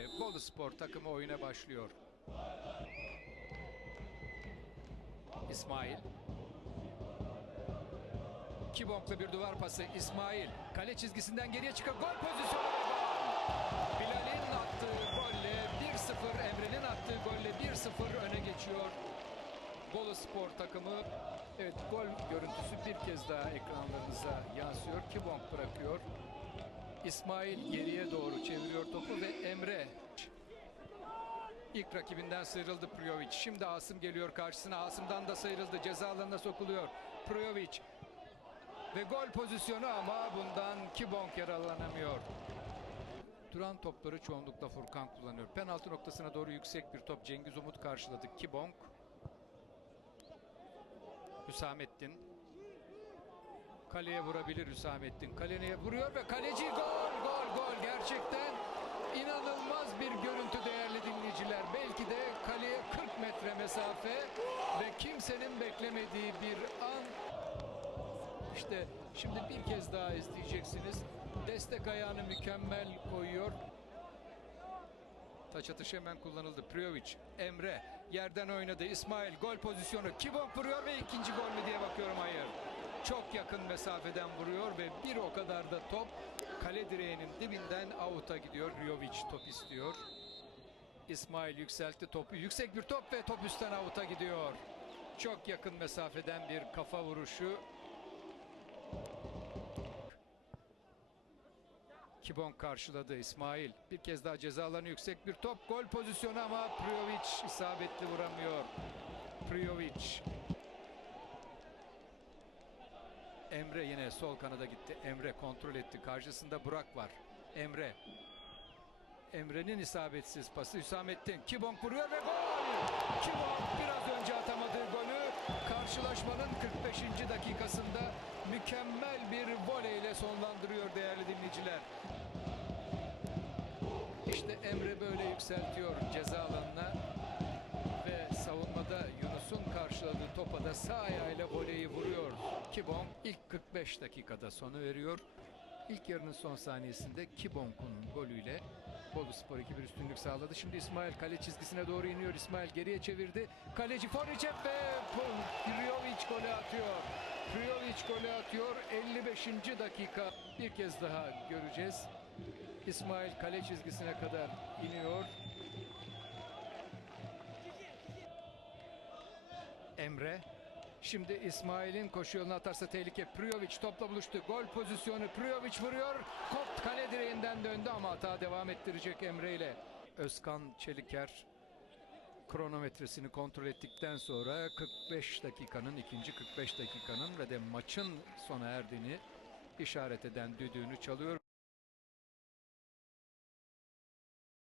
ve Bolu Spor takımı oyuna başlıyor. İsmail. Kibonk'la bir duvar pası. İsmail kale çizgisinden geriye çıkıp gol pozisyonu. Bilal'in attığı golle 1-0, Emre'nin attığı golle 1-0 öne geçiyor. Bolu Spor takımı evet gol görüntüsü bir kez daha ekranlarınıza yansıyor. Kibonk bırakıyor. İsmail geriye doğru çeviriyor topu ve Emre ilk rakibinden sıyrıldı Prijovic. Şimdi Asım geliyor karşısına. Asım'dan da sıyrıldı. Ceza alanına sokuluyor. Prijovic ve gol pozisyonu ama bundan Kibonk yararlanamıyor. Duran topları çoğunlukla Furkan kullanıyor. Penaltı noktasına doğru yüksek bir top Cengiz Umut karşıladı. Kibonk. Hüsamettin. Kaleye vurabilir Hüsamettin. Kaleye vuruyor ve kaleci gol gol gol. Gerçekten inanılmaz bir görüntü değerli dinleyiciler. Belki de kaleye 40 metre mesafe ve kimsenin beklemediği bir an işte şimdi bir kez daha izleyeceksiniz. Destek ayağını mükemmel koyuyor. Taç atışı hemen kullanıldı. Prijovic, Emre yerden oynadı. İsmail gol pozisyonu. Kibonk vuruyor ve ikinci gol mü diye bakıyorum hayır. Çok yakın mesafeden vuruyor ve bir o kadar da top kale direğinin dibinden avuta gidiyor. Prijovic top istiyor. İsmail yükseltti topu. Yüksek bir top ve top üstten avuta gidiyor. Çok yakın mesafeden bir kafa vuruşu. Kibon karşıladı İsmail. Bir kez daha cezalarını yüksek bir top. Gol pozisyonu ama Prijovic isabetli vuramıyor. Prijovic. Emre yine sol kanada gitti. Emre kontrol etti. Karşısında Burak var. Emre. Emre'nin isabetsiz pası Hüsamettin. Kibon vuruyor ve gol! Kibon biraz önce atamadığı golü karşılaşmanın 45. dakikasında mükemmel bir voleyle sonlandırıyor değerli dinleyiciler. İşte Emre böyle yükseltiyor ceza alanına ve savunmada Yunus'un karşıladığı topa da sağ ayağıyla voleyi vuruyor. Kibon ilk 45 dakikada sonu veriyor. İlk yarının son saniyesinde Kibonk'un golüyle Bolu Spor 2-1 üstünlük sağladı. Şimdi İsmail kale çizgisine doğru iniyor. İsmail geriye çevirdi. Kaleci Foricep ve Prijovic golü atıyor. Prijovic golü atıyor. 55. dakika bir kez daha göreceğiz. İsmail kale çizgisine kadar iniyor. Emre. Şimdi İsmail'in koşu yoluna atarsa tehlike. Prijovic topla buluştu. Gol pozisyonu. Prijovic vuruyor. Kop kale direğinden döndü ama hata devam ettirecek Emre ile. Özkan Çeliker kronometresini kontrol ettikten sonra 45 dakikanın ikinci 45 dakikanın ve de maçın sona erdiğini işaret eden düdüğünü çalıyor.